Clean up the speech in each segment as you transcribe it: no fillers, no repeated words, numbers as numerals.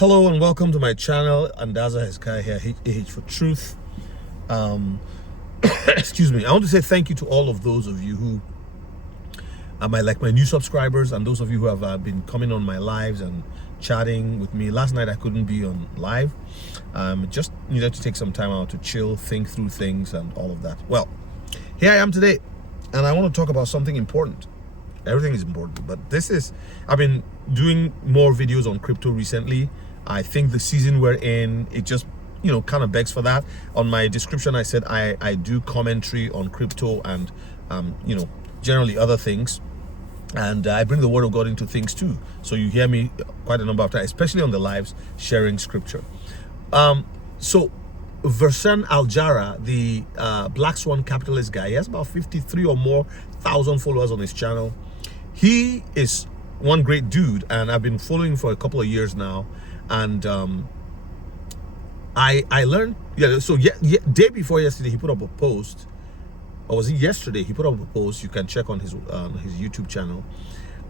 Hello and welcome to my channel. Andaza Hezekiah here, AH for Truth. Excuse me. I want to say thank you to all of those of you who are my new subscribers, and those of you who have been coming on my lives and chatting with me. Last night I couldn't be on live. Just needed to take some time out to chill, think through things and all of that. Well, here I am today, and I want to talk about something important. Everything is important, but I've been doing more videos on crypto recently. I think the season we're in, it just kind of begs for that. On my description I said I do commentary on crypto and generally other things, and I bring the word of God into things too. So you hear me quite a number of times, especially on the lives, sharing scripture. So Versan Aljara, the Black Swan capitalist guy, he has about 53 or more thousand followers on his channel. He is one great dude, and I've been following for a couple of years now. And I learned, day before yesterday, he put up a post, or was it yesterday? He put up a post. You can check on his YouTube channel,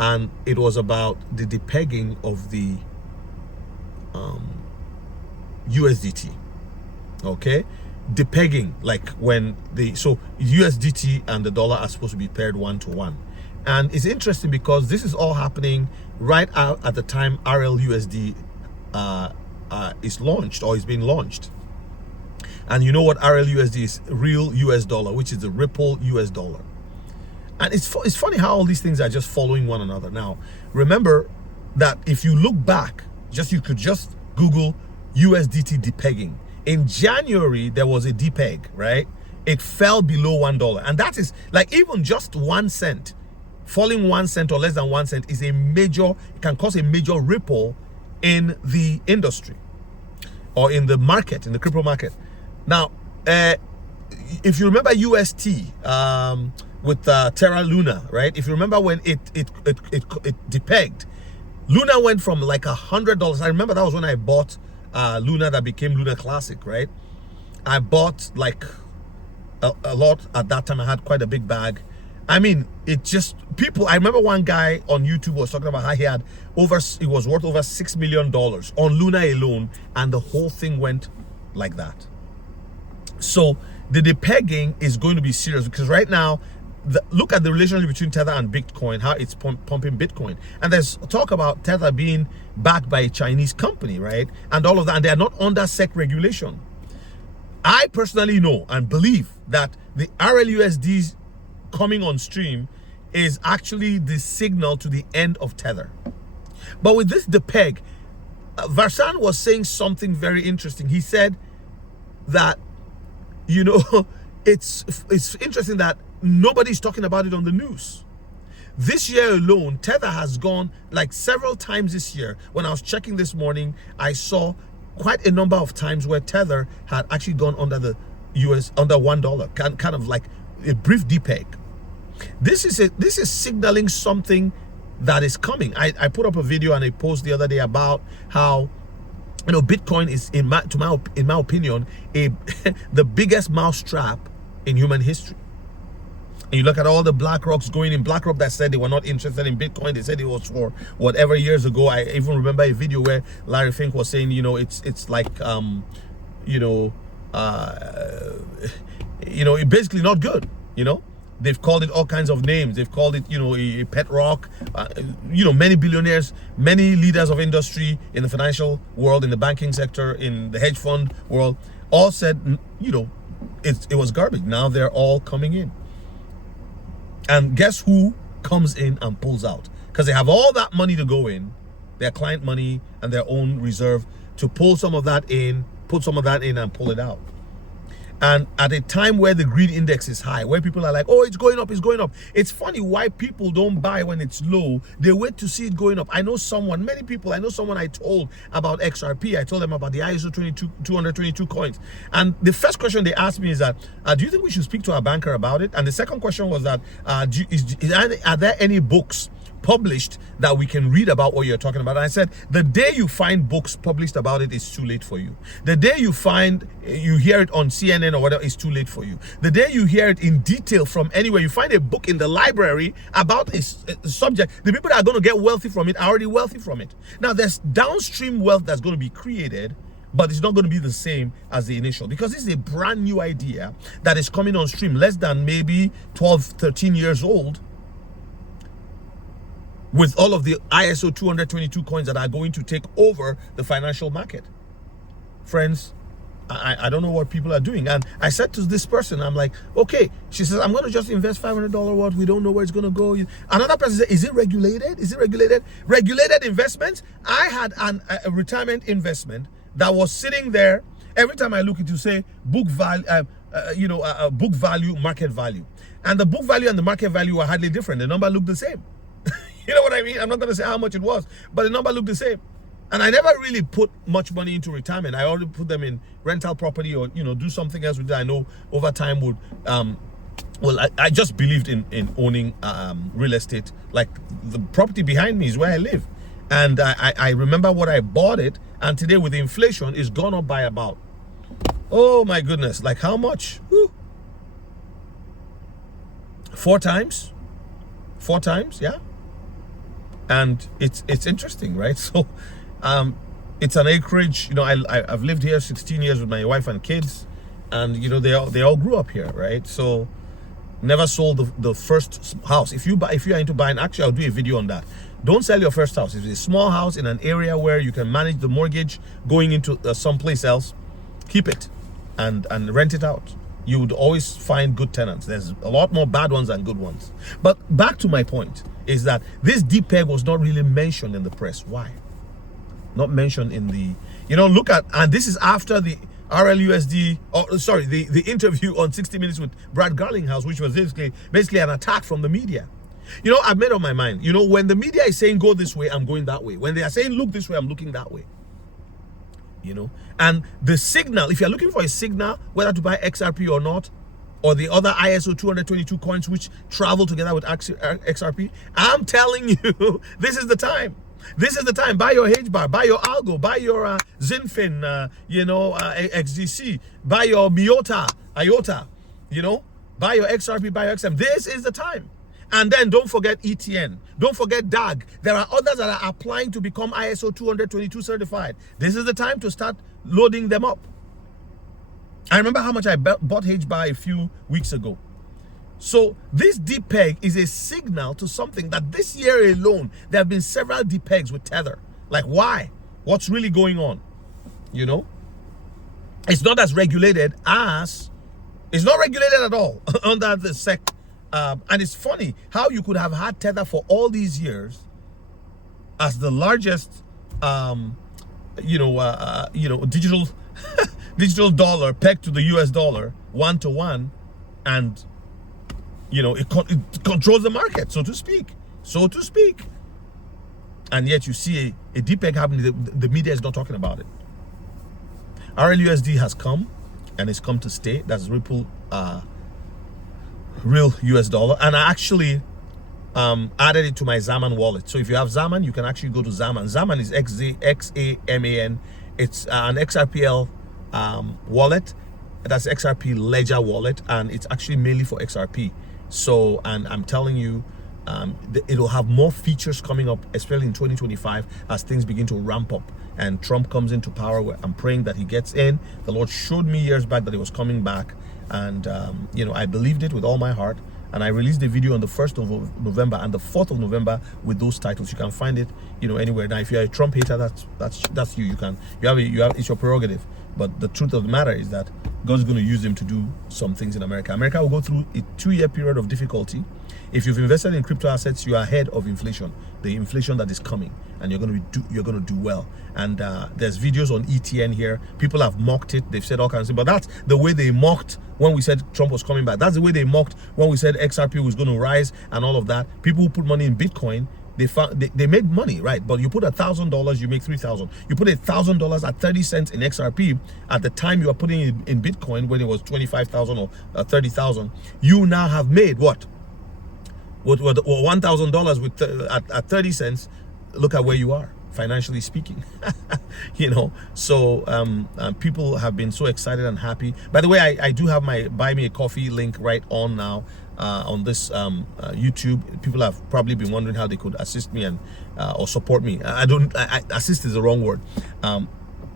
and it was about the depegging of the USDT. Okay, depegging, like when so USDT and the dollar are supposed to be paired 1-to-1. And it's interesting because this is all happening right out at the time RLUSD is launched, or is being launched. And you know what RLUSD is? Real US dollar, which is the Ripple US dollar. And it's funny how all these things are just following one another. Now, remember that if you look back, you could just Google USDT depegging. In January, there was a depeg, right? It fell below $1. And that is like even just 1 cent. Falling 1 cent or less than 1 cent is it can cause a major ripple in the industry or in the market, in the crypto market. Now, if you remember UST with Terra Luna, right? If you remember when it depegged, Luna went from like $100. I remember that was when I bought Luna that became Luna Classic, right? I bought like a lot at that time. I had quite a big bag. I mean, I remember one guy on YouTube was talking about how it was worth over $6 million on Luna alone, and the whole thing went like that. So the depegging is going to be serious, because right now, look at the relationship between Tether and Bitcoin, how it's pumping Bitcoin. And there's talk about Tether being backed by a Chinese company, right? And all of that, and they're not under SEC regulation. I personally know and believe that the RLUSDs coming on stream is actually the signal to the end of Tether. But with this depeg, Versan was saying something very interesting. He said that it's interesting that nobody's talking about it on the news. This year alone, Tether has gone like several times this year. When I was checking this morning, I saw quite a number of times where Tether had actually gone under $1, kind of like a brief depeg. This is signaling something that is coming. I put up a video and a post the other day about how Bitcoin is in my opinion the biggest mousetrap in human history. And you look at all the BlackRocks going in. BlackRock that said they were not interested in Bitcoin. They said it was for whatever years ago. I even remember a video where Larry Fink was saying, it's like it's basically not good. They've called it all kinds of names. They've called it, a pet rock. Many billionaires, many leaders of industry in the financial world, in the banking sector, in the hedge fund world, all said, it was garbage. Now they're all coming in. And guess who comes in and pulls out? Because they have all that money to go in, their client money and their own reserve, to pull some of that in, put some of that in and pull it out. And at a time where the greed index is high, where people are like, oh, it's going up, it's going up. It's funny why people don't buy when it's low. They wait to see it going up. I know someone I told about XRP. I told them about the ISO 222 coins. And the first question they asked me is that, do you think we should speak to our banker about it? And the second question was that, are there any books published that we can read about what you're talking about. And I said, the day you find books published about it, it's too late for you. The day you hear it on CNN or whatever, it's too late for you. The day you hear it in detail from anywhere, you find a book in the library about a subject, the people that are going to get wealthy from it are already wealthy from it. Now, there's downstream wealth that's going to be created, but it's not going to be the same as the initial, because this is a brand new idea that is coming on stream, less than maybe 12, 13 years old, with all of the ISO 222 coins that are going to take over the financial market. Friends, I don't know what people are doing. And I said to this person, I'm like, okay. She says, I'm going to just invest $500 worth. We don't know where it's going to go. Another person said, is it regulated? Is it regulated? Regulated investments? I had a retirement investment that was sitting there. Every time I look at it, to say book value, book value, market value. And the book value and the market value are hardly different. The number looked the same. You know what I mean? I'm not going to say how much it was, but the number looked the same. And I never really put much money into retirement. I already put them in rental property, or do something else with it. I know over time would I just believed in owning real estate. Like, the property behind me is where I live, and I remember what I bought it, and today with inflation it's gone up by about, oh my goodness, like how much? Whew. 4 times, yeah. And it's interesting, right? So it's an acreage. I've lived here 16 years with my wife and kids, and they all grew up here, right? So never sold the first house. If you are into buying, actually I'll do a video on that. Don't sell your first house. If it's a small house in an area where you can manage the mortgage going into someplace else, keep it and rent it out. You would always find good tenants. There's a lot more bad ones than good ones. But back to my point is that this Depeg was not really mentioned in the press. Why? Not mentioned in the, look at, and this is after the RLUSD, the interview on 60 Minutes with Brad Garlinghouse, which was basically an attack from the media. I've made up my mind. When the media is saying go this way, I'm going that way. When they are saying look this way, I'm looking that way. And the signal, if you're looking for a signal whether to buy XRP or not, or the other ISO 222 coins which travel together with XRP, I'm telling you, this is the time. This is the time. Buy your HBAR, buy your Algo, buy your Zinfin, XDC, buy your IOTA, buy your XRP, buy your XM. This is the time. And then don't forget ETN. Don't forget DAG. There are others that are applying to become ISO 222 certified. This is the time to start loading them up. I remember how much I bought HBAR a few weeks ago. So this Depeg is a signal to something that this year alone, there have been several Depegs with Tether. Like, why? What's really going on? It's not as regulated as, it's not regulated at all under the SEC. And it's funny how you could have had Tether for all these years as the largest, digital digital dollar pegged to the US dollar 1-to-1, and it controls the market, so to speak. And yet you see a Depeg happening. The media is not talking about it. RLUSD has come, and it's come to stay. That's Ripple. Real US dollar, and I actually added it to my Zaman wallet. So if you have Zaman, you can actually go to Zaman. Zaman is XAMAN. It's an XRPL wallet. That's XRP ledger wallet, and it's actually mainly for XRP. So, and I'm telling you, it'll have more features coming up, especially in 2025 as things begin to ramp up and Trump comes into power. Where I'm praying that he gets in. The Lord showed me years back that he was coming back, and I believed it with all my heart, and I released the video on the 1st of November and the 4th of November with those titles. You can find it anywhere. Now if you're a Trump hater, that's you have it's your prerogative, but the truth of the matter is that God's going to use him to do some things in America. America will go through a 2-year period of difficulty. If you've invested in crypto assets, you are ahead of inflation, the inflation that is coming, and you're going to do well. And there's videos on ETN here. People have mocked it. They've said all kinds of things, but that's the way they mocked when we said Trump was coming back. That's the way they mocked when we said XRP was going to rise and all of that. People who put money in Bitcoin, they made money, right? But you put $1,000, you make 3,000. You put $1,000 at 30 cents in XRP at the time you are putting it in Bitcoin when it was 25,000 or 30,000. You now have made what? with $1,000 with at 30 cents, look at where you are financially speaking. You know, so people have been so excited and happy. By the way, I do have my buy me a coffee link right on now on this YouTube. People have probably been wondering how they could assist me and or support me. Assist is the wrong word.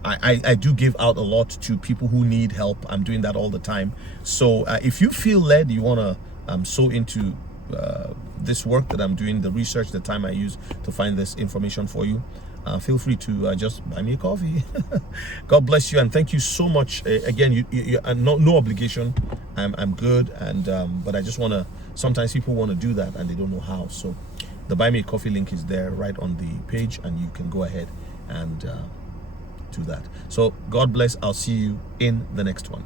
I do give out a lot to people who need help. I'm doing that all the time. So if you feel led, you want to sow into this work that I'm doing, the research, the time I use to find this information for you, feel free to just buy me a coffee. God bless you, and thank you so much. Again, you no obligation. I'm good, and but I just want to. Sometimes people want to do that and they don't know how. So the buy me a coffee link is there right on the page, and you can go ahead and do that. So God bless. I'll see you in the next one.